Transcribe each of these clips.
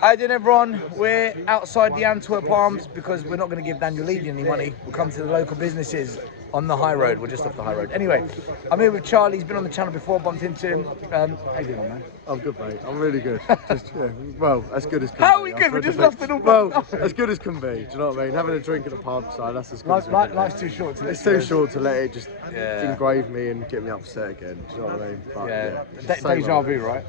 How you doing, everyone? We're outside the Antwerp Arms because we're not going to give Daniel Levy any money. We'll come to the local businesses on the high road. We're just off the high road. Anyway, I'm here with Chalie. He's been on the channel before, bumped into him. How you doing, man? I'm good, mate. I'm really good. Just, yeah, well, as good as can be. How are we good? We just lost it all. Well, as good as can be. Do you know what I mean? Having a drink at the pub, so that's as good as can be. Life's too short to let It's too short to let it just engrave me and get me upset again. Do you know what I mean? But, Deja vu, right?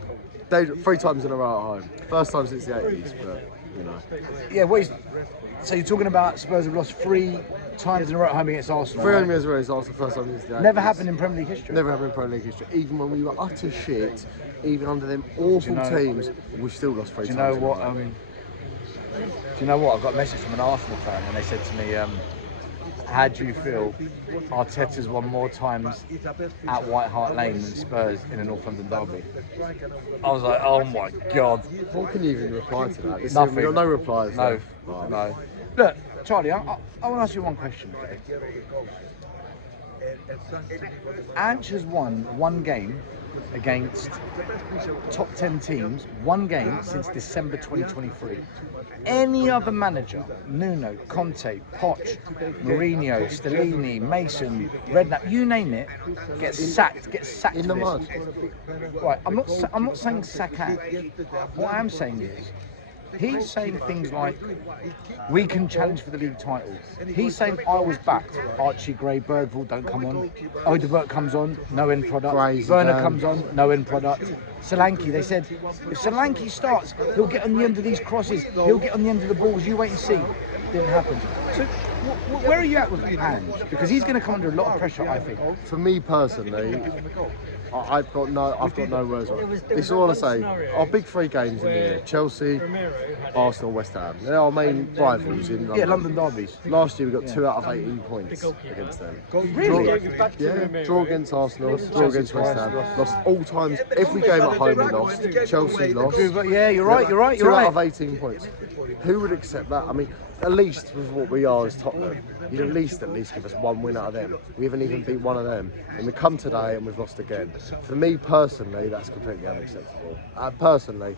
3 times in a row at home. First time since the 80s, but, you know. Yeah, so you're talking about Spurs have lost 3 times in a row at home against Arsenal. 3 home against Arsenal, the first time since the 80s. Never happened in Premier League history. Never happened in Premier League history. Even when we were utter shit, even under them awful teams, we've still lost 3 times. Do you know what? I got a message from an Arsenal fan and they said to me, how do you feel Arteta's won more times at White Hart Lane than Spurs in a North London derby? I was like, oh my God. What can you even reply to that? Nothing. We've got no replies. No. Look, Chalie, I want to ask you one question. Ange has won 1 game against top 10 teams, 1 game since December 2023. Any other manager, Nuno, Conte, Poch, Mourinho, Stellini, Mason, Redknapp, you name it, gets sacked In the mud. Right, I'm not saying sack out. What I am saying is, he's saying things like, we can challenge for the league title. He's saying, I was backed. Archie Gray, Bergvall don't come on. Odegaard comes on, no end product. Werner comes on, no end product. Solanke, they said, if Solanke starts, he'll get on the end of these crosses. He'll get on the end of the balls. You wait and see. Didn't happen. So, where are you at with Ange? Because he's going to come under a lot of pressure, I think. For me personally, I've got no words. This is all I say. Our big 3 games in here: Chelsea, Arsenal, West Ham. They're our main rivals in London. Yeah, London derbies. Last year we got 2 out of 18 points against them. Really? Draw against Arsenal, draw against West Ham. Lost all times. Every game at home we lost. Chelsea lost. Yeah, you're right. 2 out of 18 points. Who would accept that? I mean, at least with what we are as Tottenham, you'd at least give us 1 win out of them. We haven't even beat one of them, and we come today and we've lost again. For me personally, that's completely unacceptable. Personally,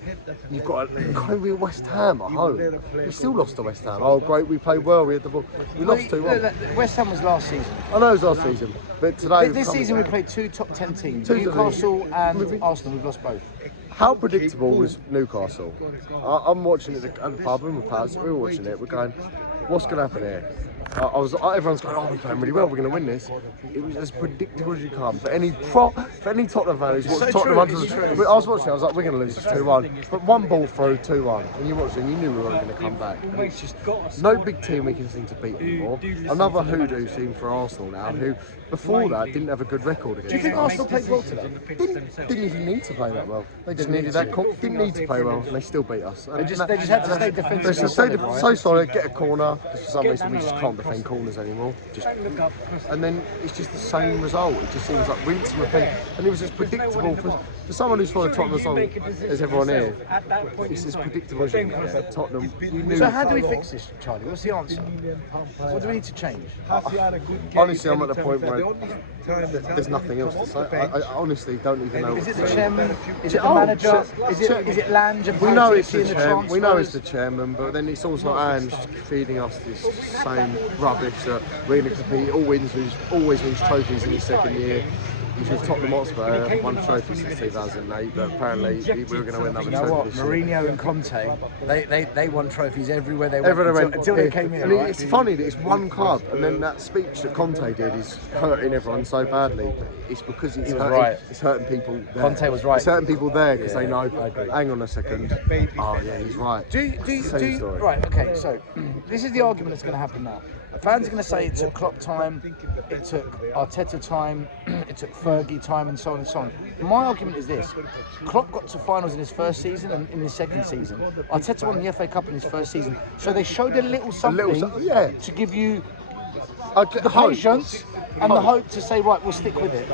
you've got to be West Ham at home. We still lost to West Ham. Oh great, we played well. We had the ball. We lost 2-1. West Ham was last season. I know it was last season, but today. This season we played 2 top 10 teams. Newcastle and Arsenal. We've lost both. How predictable was Newcastle? I'm watching it at the pub with my pals. We're watching it. We're going, what's going to happen here? Everyone's going, oh, we're playing really well. We're going to win this. It was as predictable as you come. For any Tottenham fan who's watched Tottenham under the, I was watching. I was like, we're going to lose 2-1. But 1 ball through, 2-1. And you watched it, and you knew we weren't going to come back. And it's just no big team we can seem to beat anymore. Another hoodoo team for Arsenal now, who before that didn't have a good record against. Do you think Arsenal played well today? Didn't even need to play that well. They just needed that. Didn't need to play well, and they still beat us. They just had to stay defensive. They just stayed so solid, get a corner. Because for some reason we just can't defend corners anymore. And then it's just the same result. It just seems like rinse and repeat. And it was as predictable for someone who's followed Tottenham as long as everyone here. It's as predictable as you can get. Tottenham. So how do we fix this, Chalie? What's the answer? What do we need to change? Honestly, I'm at the point where there's nothing else to say. I honestly don't even know. Is it the chairman? Is it the manager? Is it Lange? We know it's the chairman. We know it's the chairman, but then it's also Ange feeding us this same rubbish that we're going to compete. Always wins trophies in his 2nd year. He's with Tottenham Hotspur, won trophies since 2008, but apparently we were going to win another trophy. You know what? Mourinho and Conte, they won trophies everywhere they went until they came here. Right? It's funny that it's 1 club, and then that speech that Conte did is hurting everyone so badly. But it's because it's hurting people there. Conte was right. It's hurting people there because they know, hang on a second, oh yeah, he's right. Right, okay, so this is the argument that's going to happen now. Fans are going to say it took Klopp time, it took Arteta time, it took Fergie time, and so on and so on. My argument is this: Klopp got to finals in his 1st season and in his 2nd season. Arteta won the FA Cup in his 1st season, so they showed a little something to give you the patience and the hope to say, right, we'll stick with it.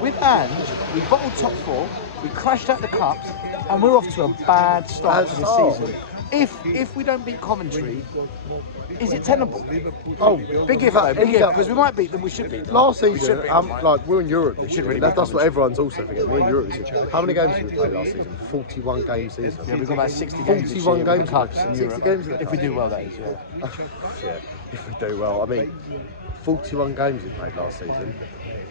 With Ange, we bottled top 4, we crashed out the cups, and we're off to a bad start to the season. if we don't beat Coventry, is it tenable? Oh, Big if though, big if, because we might beat them, we should beat them. last season, like we're in Europe this year. really That's be what everyone's also forgetting. We're in Europe this year. How many games did we play last season? 41 games season. Yeah, we've got about 60 games this 41 year with games the cups in 60 Europe. games in the If we cup. do well, that is, yeah. Yeah, if we do well. I mean, 41 games we played last season.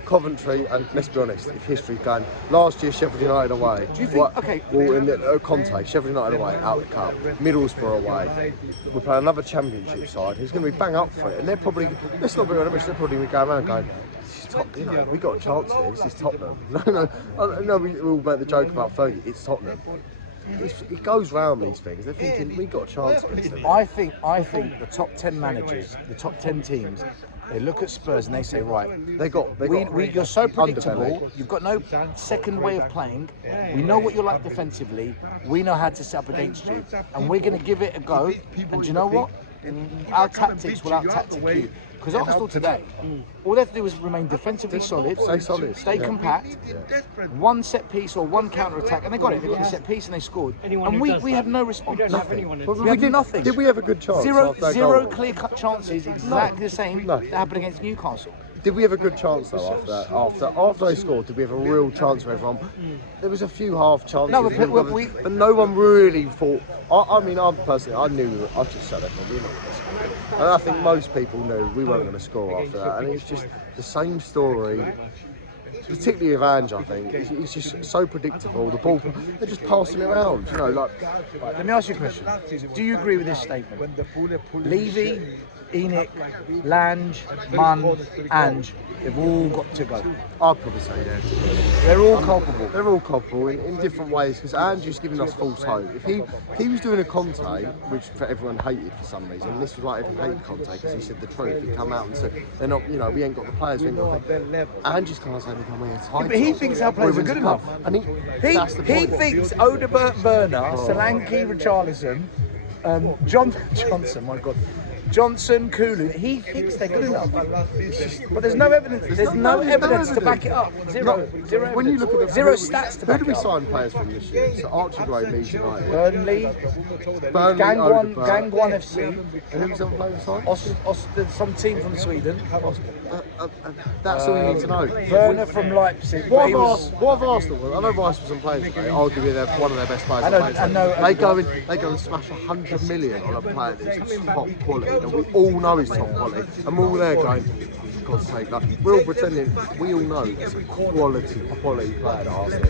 Coventry, and let's be honest, if history's going, last year Sheffield United away. Do you think? Okay. Well, in the Conte, Sheffield United away, out of the cup. Middlesbrough away. We play another Championship side who's going to be bang up for it, and they're probably, let's not be honest, they're probably going to go around going, this is top, you know, we got a chance here. This is Tottenham. No, we all make the joke about Fergie. It's Tottenham. It goes round these things. They're thinking we got a chance against them. I think the top 10 managers, the top 10 teams, they look at Spurs and they say, right, you're so predictable. underbelly. You've got no second way of playing. We know what you're like defensively. We know how to set up against you, and we're going to give it a go. And do you know what? Our tactics will out-tactic you. Because Arsenal today, all they have to do is remain defensively solid, stay compact, one set piece or one counter attack, and they got it. They got the set piece and they scored. And we had no response. Nothing. We had nothing. Did we have a good chance? Zero goal? clear-cut chances, exactly the same that happened against Newcastle. Did we have a good chance though after they scored? Did we have a real chance with everyone? There was a few half chances, No, but no one really thought. I mean, I personally, I knew. I just said everyone, we were not going to score, and I think most people knew we weren't going to score after that. And it's just the same story. Particularly with Ange, I think it's just so predictable. The ball, they're just passing it around. You know, like. Right, let me ask you a question. Do you agree with this statement? Levy, Enoch, Lange, Munn, Ange, they've all got to go. I'd probably say yeah. They're all culpable. They're all culpable in different ways because Andrew's giving us false hope. If he was doing a Conte, which for everyone hated for some reason, and this was why everyone hated Conte because he said the truth. He'd come out and said they're not, you know, we ain't got the players, we ain't got the Andrew's can't say we're coming tight. But he thinks our players are good enough. And He thinks Odebert, Werner, Solanke, Richarlison, Johnson, my God, Johnson, Kulu, he thinks they're good enough. But there's no evidence. There's no evidence to back it up. Zero when you look at zero stats to back who it do we up. sign players from this year? So Archie Gray, Leeds United. Burnley, Gang One FC, And who's on playing side? some team from Sweden. That's all you need to know. Werner from Leipzig. What have Arsenal? I know Rice was on playing today. Arguably, they're one of their best players. I know. They go and smash 100 million on a player that's top quality, and we all know he's top quality, and we're all there going, for God's sake, like, we're all pretending we all know it's a quality player at Arsenal.